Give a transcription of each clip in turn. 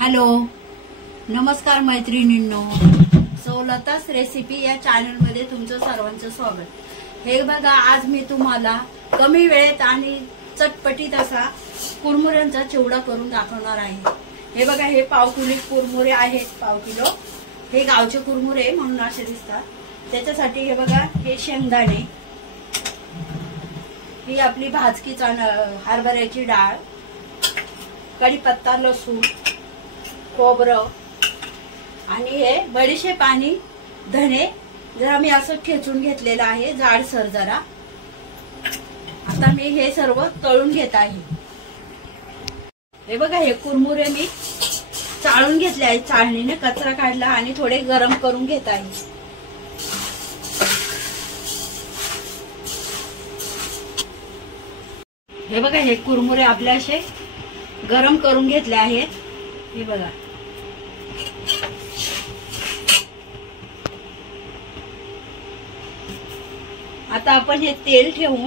Hello, नमस्कार मैत्रिणींनो. सवलताच recipe या चॅनलमध्ये तुमचं सर्वांचं स्वागत. हे बघा, आज मी तुम्हाला कमी वेळेत आणि चटपटीत असा कुरमुऱ्यांचा चिवडा करून दाखवणार आहे. हे बघा, हे पाव किलो कुरमुरे आहेत. पाव किलो हे गावचे कुरमुरे म्हणून असे दिसतात. त्याच्यासाठी हे बघा, हे शेंगदाणे, ही आपली भाजकी हरभऱ्याची डाळ, कढीपत्ता, लसूण, खोबरं आणि हे बडीशेप आणि धने जरा मी असं ठेचून घेतलेलं आहे, जाडसर जरा. आता मी हे सर्व तळून घेत आहे. हे बघा, हे कुरमुरे मी चाळून घेतले आहे. चाळणीने कचरा काढला आणि थोडे गरम करून घेत आहे. हे बघा, हे कुरमुरे आपले असे गरम करून घेतले आहेत. हे बघा, आता आपण हे तेल ठेवून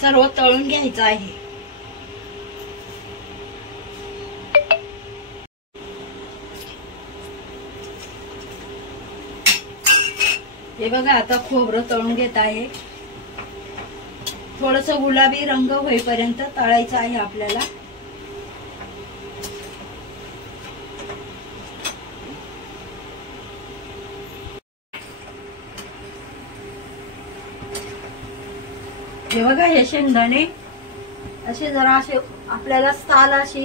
सर्व तळून घ्यायचं आहे. हे बघा, आता खोबरं तळून घेत आहे. थोडस गुलाबी रंग होईपर्यंत तळायचं आहे आपल्याला. हे बघा, हे शेंगदाणे असे जरा असे आपल्याला साल अशी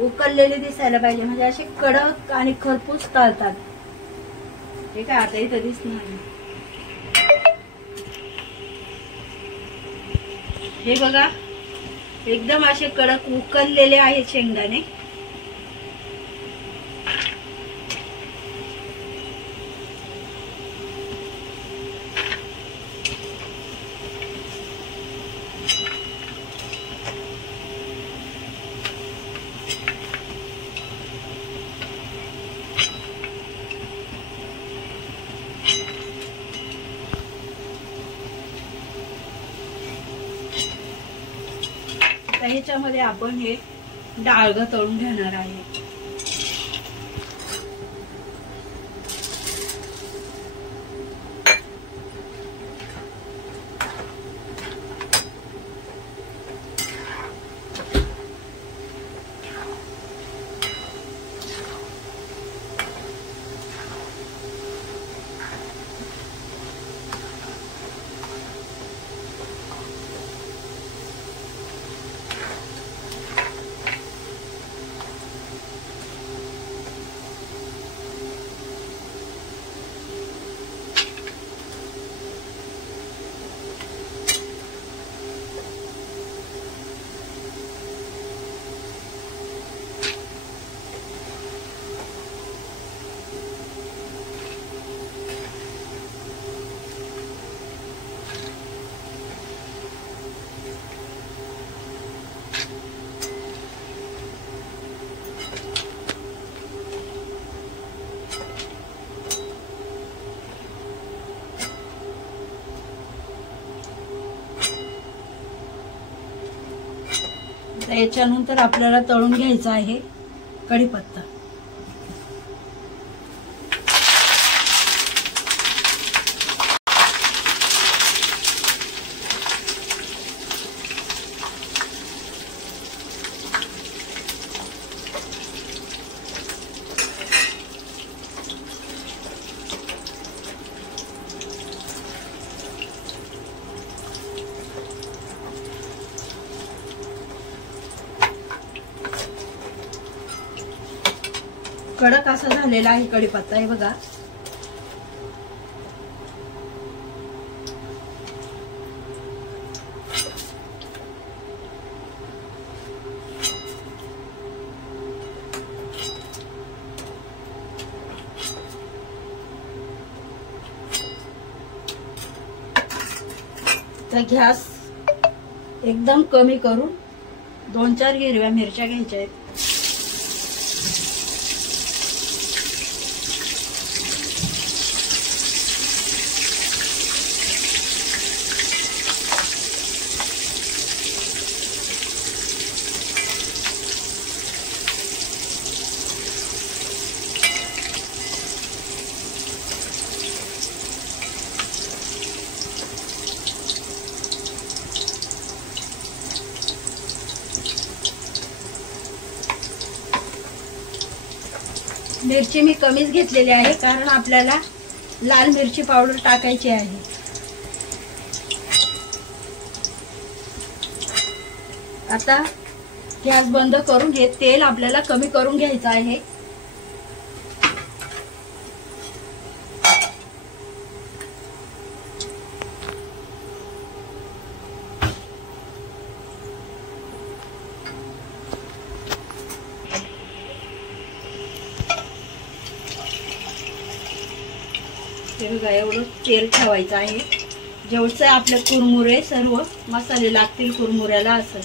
उकळलेली दिसायला पाहिजे, म्हणजे असे कडक आणि खरपूस तळतात. हे काय आता इथं दिसणार. हे बघा, एकदम असे कडक उकळलेले आहेत शेंगदाणे. ह्याच्यामध्ये आपण हे डाळ तळून घेणार आहे. याच्यानंतर आपल्याला तळून घ्यायचा आहे कढीपत्ता. कडक असा झालेला आहे कढीपत्ता. हे बघा, तर गॅस एकदम कमी करून 2-4 हिरव्या मिरच्या घ्यायच्या आहेत. मिरची मी कमीच घेतलेली आहे, कारण आपल्याला लाल मिरची पावडर टाकायची आहे. आता गॅस बंद करून हे तेल आपल्याला कमी करून घ्यायचं आहे. हे बघा, एवढं तेल ठेवायचं आहे जेवढं आपले कुरमुरे सर्व मसाले लागतील कुरमुऱ्याला असं.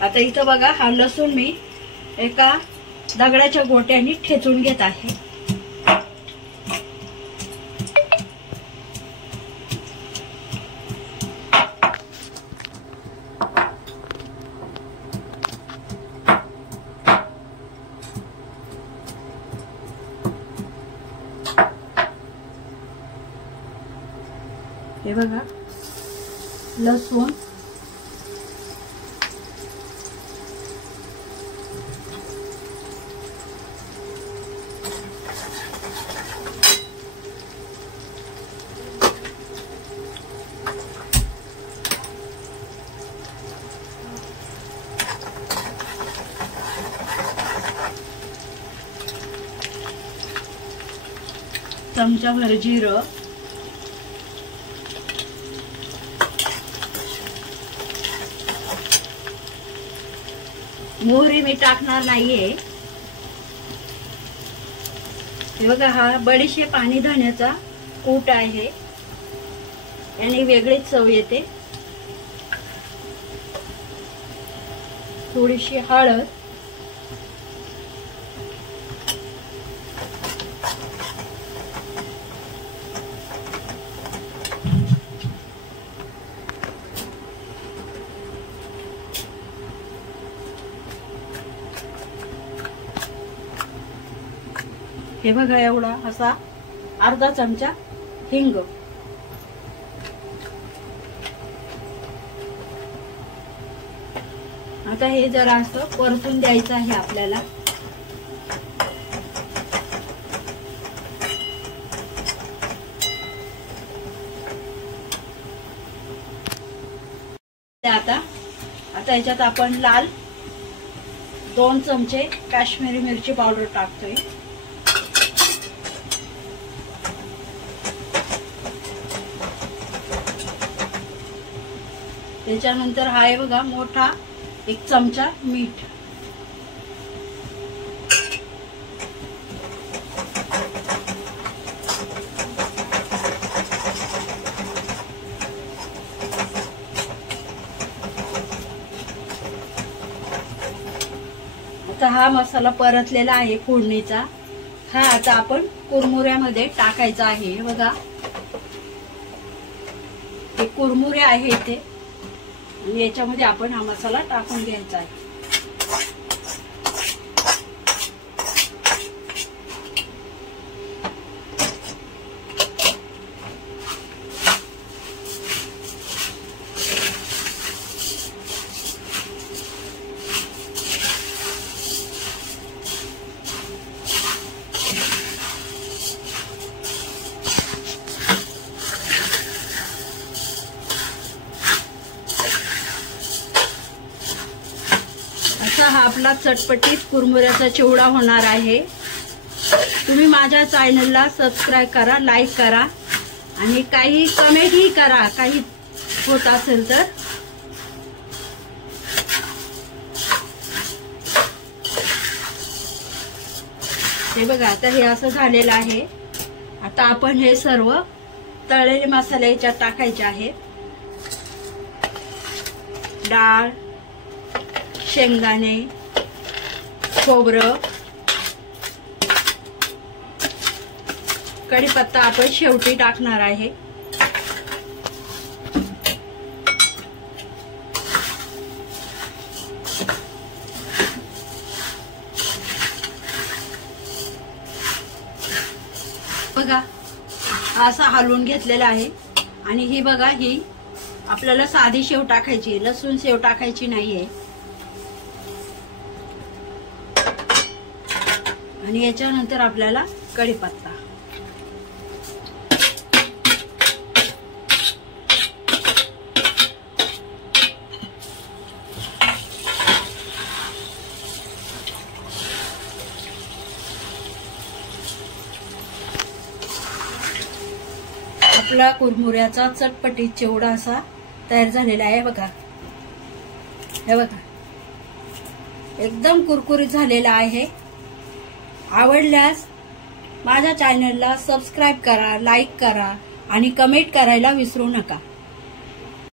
आता इथं बघा, हा लसूण मी एका दगडाच्या गोट्याने ठेचून घेत आहे. हे बघा, लसूण चमचाभर जिरं, मोहरी मी टाकणार नाहीये. हे बघा, हा बडीशेप आणि धण्याचा कूट आहे, याने वेगळीच चव येते. थोडीशी हळद, हे बघा एवढा असा अर्धा चमचा हिंग. आता हे जरा असं परतून द्यायचं आहे आपल्याला. आता याच्यात आपण लाल 2 चमचे काश्मीरी मिरची पावडर टाकतोय. त्याच्यानंतर हा आहे बघा मोठा 1 चमचा मीठ. आता हा मसाला परतलेला आहे फोडणीचा, हा आता आपण कुरमुऱ्यामध्ये टाकायचा आहे. बघा, हे कुरमुरे आहे ते, याच्यामध्ये आपण हा मसाला टाकून घ्यायचा आहे. हा आपला चटपटीत कुरमुऱ्याचा चिवडा होणार आहे. तुम्ही माझ्या चॅनलला सबस्क्राइब करा, लाईक करा आणि काही कमेंटही करा काही होत असेल तर. हे बघा, आता हे असं झालेलं आहे. आता आपण हे सर्व तळलेले मसाले याच्यात टाकायचे आहेत. डाळ, शेंगदाणे, खोबरं, कढीपत्ता आपण शेवटी टाकणार आहे. बघा, असा हलवून घेतलेला आहे. आणि ही बघा, ही आपल्याला साधी शेव टाकायची, लसूण शेव टाकायची नाहीये. आणि याच्यानंतर आपल्याला कढीपत्ता. आपला कुरमुऱ्याचा चटपटीत चिवडा असा तयार झालेला आहे बघा. हे बघा, एकदम कुरकुरीत झालेला आहे. आवडल्यास माझ्या चॅनलला सबस्क्राईब करा, लाईक करा आणि कमेंट करायला विसरू नका.